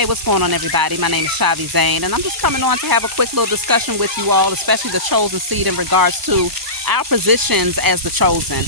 Hey, what's going on, everybody? My name is Shavi Zane, and I'm just coming on to have a quick little discussion with you all, especially the chosen seed, in regards to our positions as the chosen.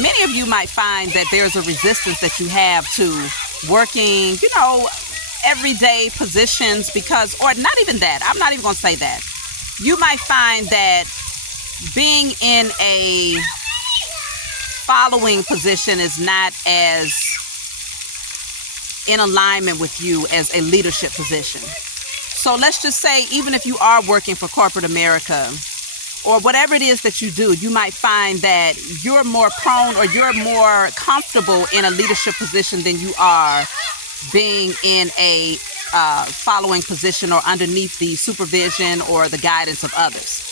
Many of you might find that there's a resistance that you have to working, everyday positions because, or not even that, I'm not even going to say that. You might find that being in a following position is not as in alignment with you as a leadership position. So let's just say, even if you are working for corporate America or whatever it is that you do, you might find that you're more prone or you're more comfortable in a leadership position than you are being in a following position or underneath the supervision or the guidance of others.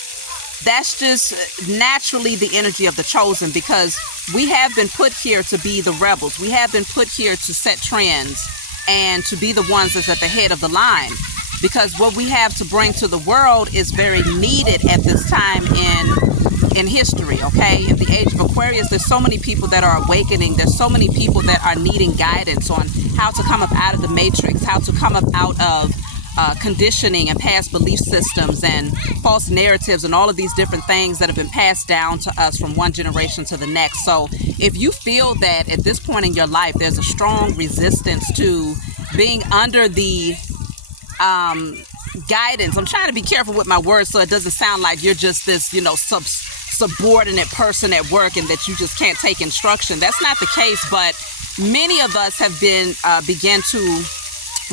That's just naturally the energy of the chosen, because we have been put here to be the rebels. We have been put here to set trends and to be the ones that's at the head of the line, because what we have to bring to the world is very needed at this time in history. Okay, in the age of Aquarius, there's so many people that are awakening. There's so many people that are needing guidance on how to come up out of the matrix, how to come up out of conditioning and past belief systems and false narratives and all of these different things that have been passed down to us from one generation to the next. So if you feel that at this point in your life there's a strong resistance to being under the guidance, I'm trying to be careful with my words so it doesn't sound like you're just this subordinate person at work and that you just can't take instruction. That's not the case, but many of us have been begin to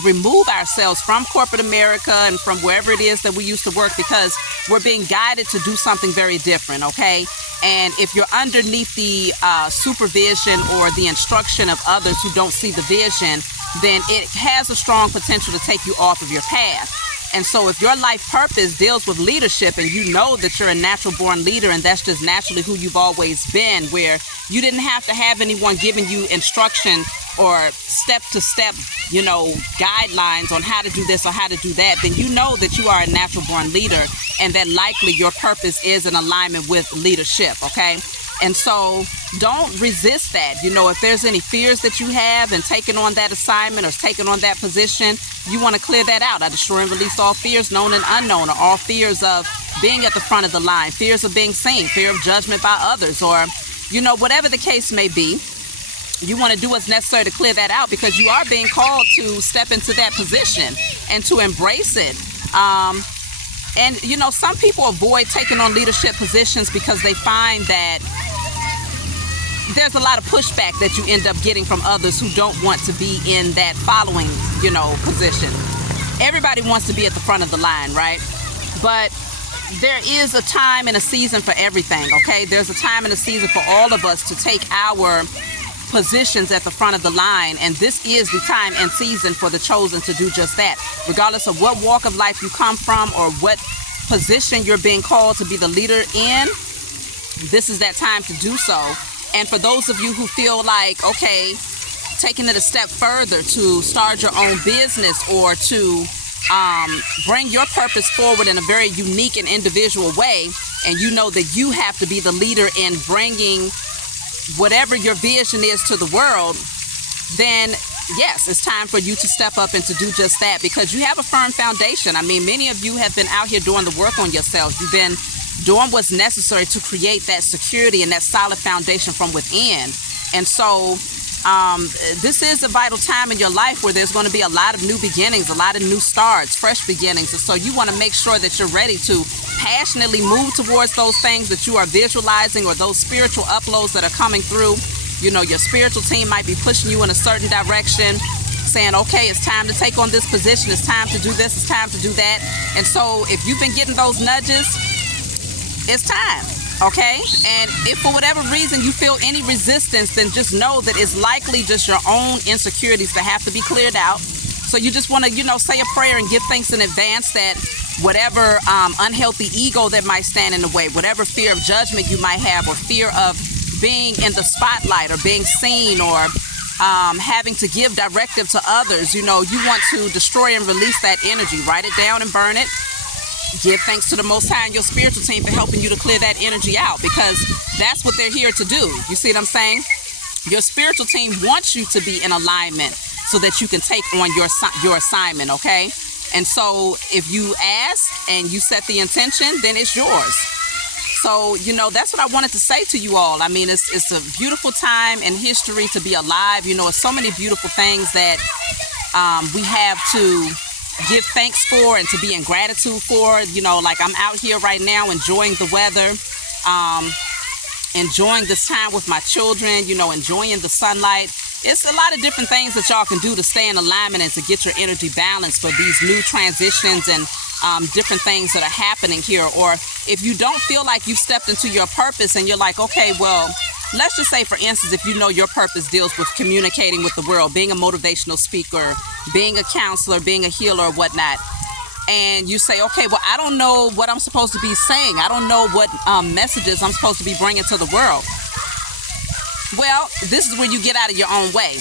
remove ourselves from corporate America and from wherever it is that we used to work, because we're being guided to do something very different. Okay, and if you're underneath the supervision or the instruction of others who don't see the vision, then it has a strong potential to take you off of your path. And so if your life purpose deals with leadership and you know that you're a natural born leader and that's just naturally who you've always been, where you didn't have to have anyone giving you instruction or step to step, guidelines on how to do this or how to do that, then you know that you are a natural born leader and that likely your purpose is in alignment with leadership. Okay. And so don't resist that. If there's any fears that you have in taking on that assignment or taking on that position, you want to clear that out. I destroy and release all fears, known and unknown, or all fears of being at the front of the line, fears of being seen, fear of judgment by others, or, whatever the case may be. You want to do what's necessary to clear that out, because you are being called to step into that position and to embrace it. And, some people avoid taking on leadership positions because they find that there's a lot of pushback that you end up getting from others who don't want to be in that following, position. Everybody wants to be at the front of the line, right? But there is a time and a season for everything, okay? There's a time and a season for all of us to take our positions at the front of the line, and this is the time and season for the chosen to do just that. Regardless of what walk of life you come from or what position you're being called to be the leader in, this is that time to do so. And for those of you who feel like, okay, taking it a step further to start your own business or to bring your purpose forward in a very unique and individual way, and you know that you have to be the leader in bringing whatever your vision is to the world, then yes, it's time for you to step up and to do just that, because you have a firm foundation. I mean, many of you have been out here doing the work on yourselves. You've been doing what's necessary to create that security and that solid foundation from within. And so this is a vital time in your life where there's going to be a lot of new beginnings, a lot of new starts, fresh beginnings. And so you want to make sure that you're ready to passionately move towards those things that you are visualizing, or those spiritual uploads that are coming through. Your spiritual team might be pushing you in a certain direction, saying, okay, it's time to take on this position, it's time to do this, it's time to do that. And so if you've been getting those nudges, it's time, okay? And if for whatever reason you feel any resistance, then just know that it's likely just your own insecurities that have to be cleared out. So you just want to, say a prayer and give thanks in advance that whatever unhealthy ego that might stand in the way, whatever fear of judgment you might have, or fear of being in the spotlight or being seen, or having to give directive to others, you want to destroy and release that energy. Write it down and burn it. Give thanks to the Most High and your spiritual team for helping you to clear that energy out, because that's what they're here to do. You see what I'm saying? Your spiritual team wants you to be in alignment. so that you can take on your assignment, okay? And so if you ask and you set the intention, then it's yours. So, that's what I wanted to say to you all. I mean, it's a beautiful time in history to be alive. It's so many beautiful things that we have to give thanks for and to be in gratitude for. Like I'm out here right now enjoying the weather, enjoying this time with my children, enjoying the sunlight. It's a lot of different things that y'all can do to stay in alignment and to get your energy balanced for these new transitions and different things that are happening here. Or if you don't feel like you've stepped into your purpose and you're like, okay, well, let's just say, for instance, if you know your purpose deals with communicating with the world, being a motivational speaker, being a counselor, being a healer, or whatnot, and you say, okay, well, I don't know what I'm supposed to be saying. I don't know what messages I'm supposed to be bringing to the world. Well, this is where you get out of your own way.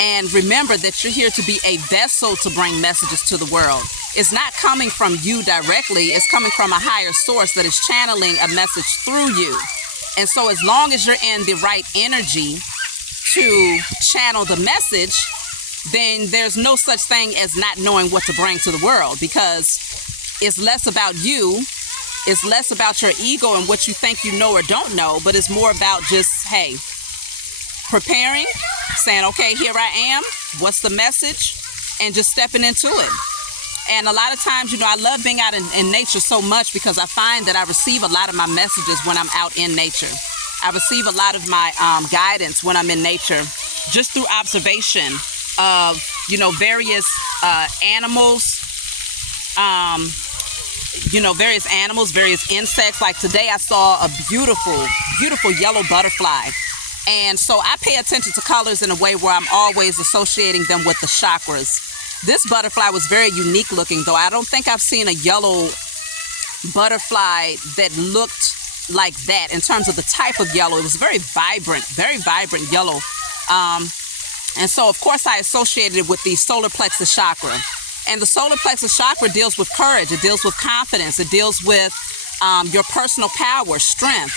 And remember that you're here to be a vessel to bring messages to the world. It's not coming from you directly. It's coming from a higher source that is channeling a message through you. And so as long as you're in the right energy to channel the message, then there's no such thing as not knowing what to bring to the world, because it's less about you. It's less about your ego and what you think you know or don't know, but it's more about just, hey, preparing, saying, okay, here I am. What's the message? And just stepping into it. And a lot of times, I love being out in nature so much because I find that I receive a lot of my messages when I'm out in nature. I receive a lot of my guidance when I'm in nature, just through observation of, various animals, various insects. Like today I saw a beautiful, beautiful yellow butterfly. And so I pay attention to colors in a way where I'm always associating them with the chakras. This butterfly was very unique looking, though. I don't think I've seen a yellow butterfly that looked like that in terms of the type of yellow. It was very vibrant yellow. And so, of course, I associated it with the solar plexus chakra. And the solar plexus chakra deals with courage. It deals with confidence. It deals with your personal power, strength.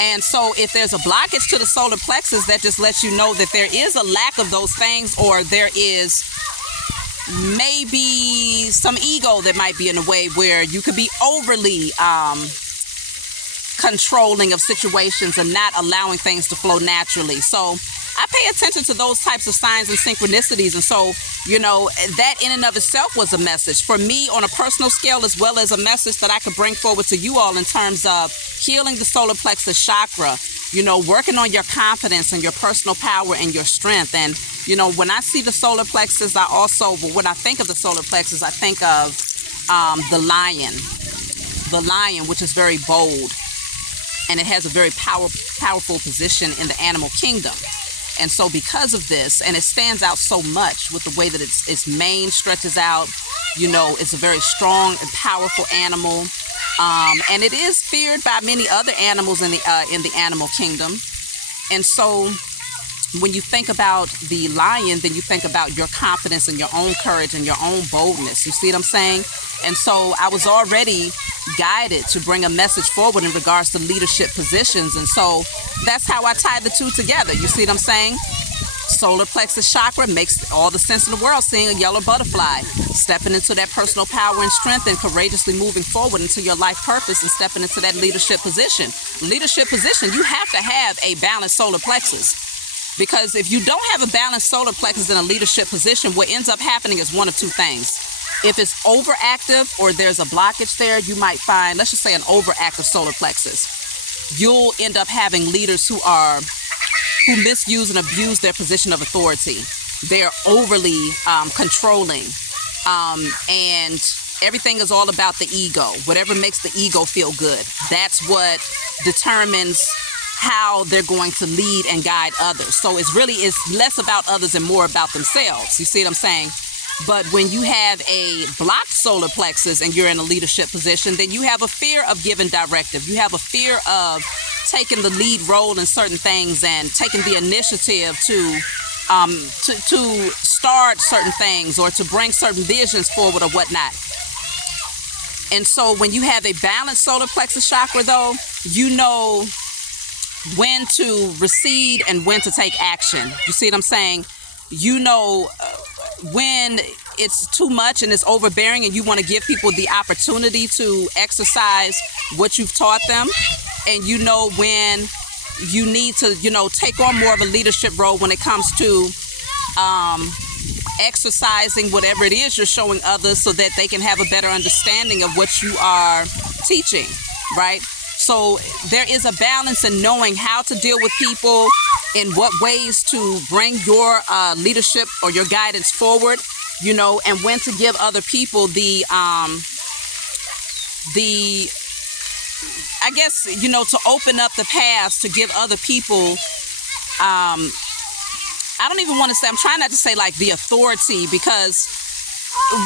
And so if there's a blockage to the solar plexus, that just lets you know that there is a lack of those things, or there is maybe some ego that might be in a way where you could be overly controlling of situations and not allowing things to flow naturally. So I pay attention to those types of signs and synchronicities. And so, that in and of itself was a message for me on a personal scale, as well as a message that I could bring forward to you all in terms of healing the solar plexus chakra, working on your confidence and your personal power and your strength. And, when I see the solar plexus, when I think of the solar plexus, I think of the lion, which is very bold, and it has a very powerful position in the animal kingdom. And so because of this, and it stands out so much with the way that its mane stretches out, it's a very strong and powerful animal. And it is feared by many other animals in the animal kingdom. And so when you think about the lion, then you think about your confidence and your own courage and your own boldness. You see what I'm saying? And so I was already guided to bring a message forward in regards to leadership positions. And so that's how I tie the two together. You see what I'm saying? Solar plexus chakra makes all the sense in the world, seeing a yellow butterfly, stepping into that personal power and strength and courageously moving forward into your life purpose and stepping into that leadership position. Leadership position, you have to have a balanced solar plexus. Because if you don't have a balanced solar plexus in a leadership position, what ends up happening is one of two things. If it's overactive or there's a blockage there, you might find, let's just say an overactive solar plexus. You'll end up having leaders who misuse and abuse their position of authority. They're overly controlling, and everything is all about the ego. Whatever makes the ego feel good, that's what determines how they're going to lead and guide others. So it's less about others and more about themselves. You see what I'm saying? But when you have a blocked solar plexus and you're in a leadership position, then you have a fear of giving directive. You have a fear of taking the lead role in certain things and taking the initiative to start certain things or to bring certain visions forward or whatnot. And so when you have a balanced solar plexus chakra, though, you know when to recede and when to take action. You see what I'm saying? you know when it's too much and it's overbearing, and you want to give people the opportunity to exercise what you've taught them. And you know when you need to, take on more of a leadership role when it comes to exercising whatever it is you're showing others, so that they can have a better understanding of what you are teaching, right? So there is a balance in knowing how to deal with people, in what ways to bring your leadership or your guidance forward, and when to give other people the I guess, to open up the paths to give other people, I don't even want to say, I'm trying not to say like the authority, because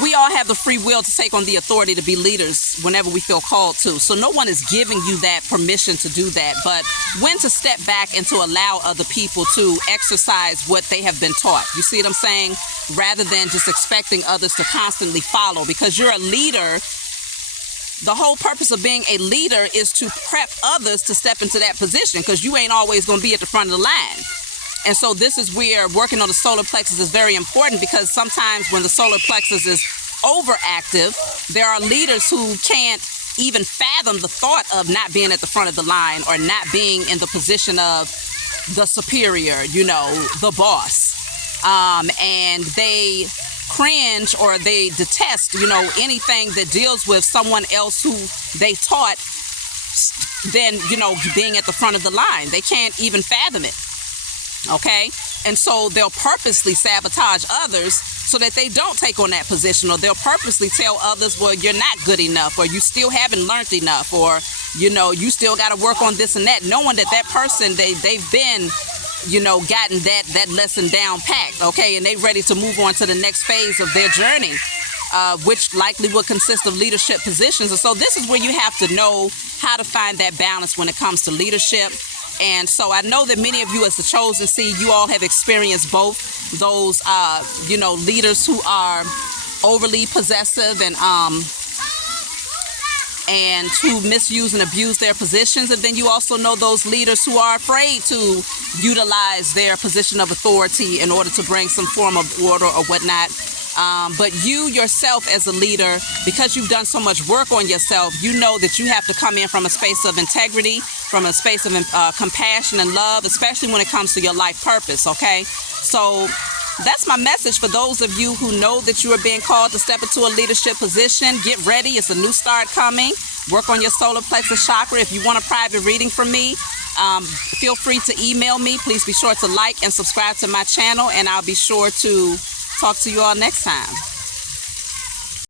we all have the free will to take on the authority to be leaders whenever we feel called to. So no one is giving you that permission to do that, but when to step back and to allow other people to exercise what they have been taught. You see what I'm saying? Rather than just expecting others to constantly follow, because you're a leader. The whole purpose of being a leader is to prep others to step into that position, because you ain't always going to be at the front of the line. And so this is where working on the solar plexus is very important, because sometimes when the solar plexus is overactive, there are leaders who can't even fathom the thought of not being at the front of the line, or not being in the position of the superior, the boss. And they cringe, or they detest, anything that deals with someone else who they taught, then, being at the front of the line. They can't even fathom it. Okay? And so they'll purposely sabotage others so that they don't take on that position, or they'll purposely tell others, well, you're not good enough, or you still haven't learned enough, or, you still got to work on this and that, knowing that person, they've been, gotten that lesson down packed, okay, and they're ready to move on to the next phase of their journey, which likely will consist of leadership positions. And so this is where you have to know how to find that balance when it comes to leadership. And so I know that many of you as the chosen seed, you all have experienced both those, leaders who are overly possessive and who misuse and abuse their positions. And then you also know those leaders who are afraid to utilize their position of authority in order to bring some form of order or whatnot. But you yourself as a leader, because you've done so much work on yourself, you know that you have to come in from a space of integrity, from a space of compassion and love, especially when it comes to your life purpose, okay? So that's my message for those of you who know that you are being called to step into a leadership position. Get ready. It's a new start coming. Work on your solar plexus chakra. If you want a private reading from me, feel free to email me. Please be sure to like and subscribe to my channel, and I'll be sure to talk to you all next time.